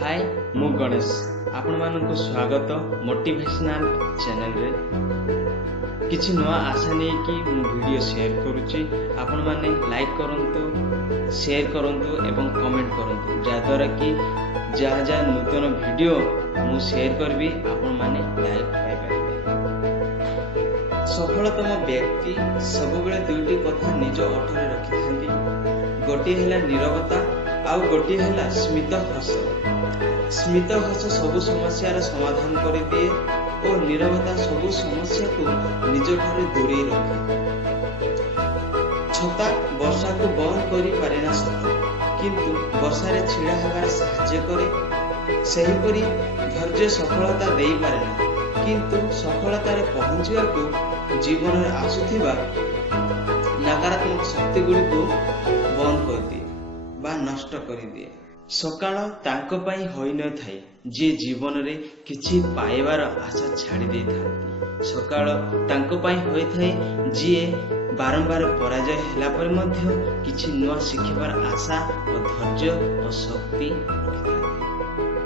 हाय मु गणेश आपण मानक स्वागत मोटिवेशनल चैनल रे किछि नवा आशा नै कि मु वीडियो शेयर करूची। आपण माने लाइक करंतु, शेयर करंतु एवं कमेंट करंतु जा द्वारा कि जहाँ जहाँ नूतन वीडियो मु शेयर करबी आपण माने लाइक पाइ पाइबे। सफलतम व्यक्ति सब बेले दुईटी कथा निज ओठरे रखि थांती। गोटी हैला नीरवता आउ गोटी हैला स्मित हस। स्मित हस सबु समस्यार समाधान कर दिए और नीरवता सबु समस्या को निज ठारे दूरे रखे। छता वर्षा को बंद करि पारे ना सत, किंतु वर्षा रे छिड़ा हेबार सहाय्य करे। सही परि धैर्य सफलता देई पारे ना, किंतु सफलता रे पहुंचिया को जीवन रे आसुथिबा नकारात्मक शक्ति गुडी को बंद कर दिए बा नष्ट कर दिए। सकाळ तांको पई होई न थाए जे जीवन रे किछि पाइबार आशा छाड़ी दे थांती। सकाळ तांको पई होई थाए जे बारंबार पराजय हैला पर मध्य किछि नुआ शिखिबार आशा और धैर्य और शक्ति रखिथांती।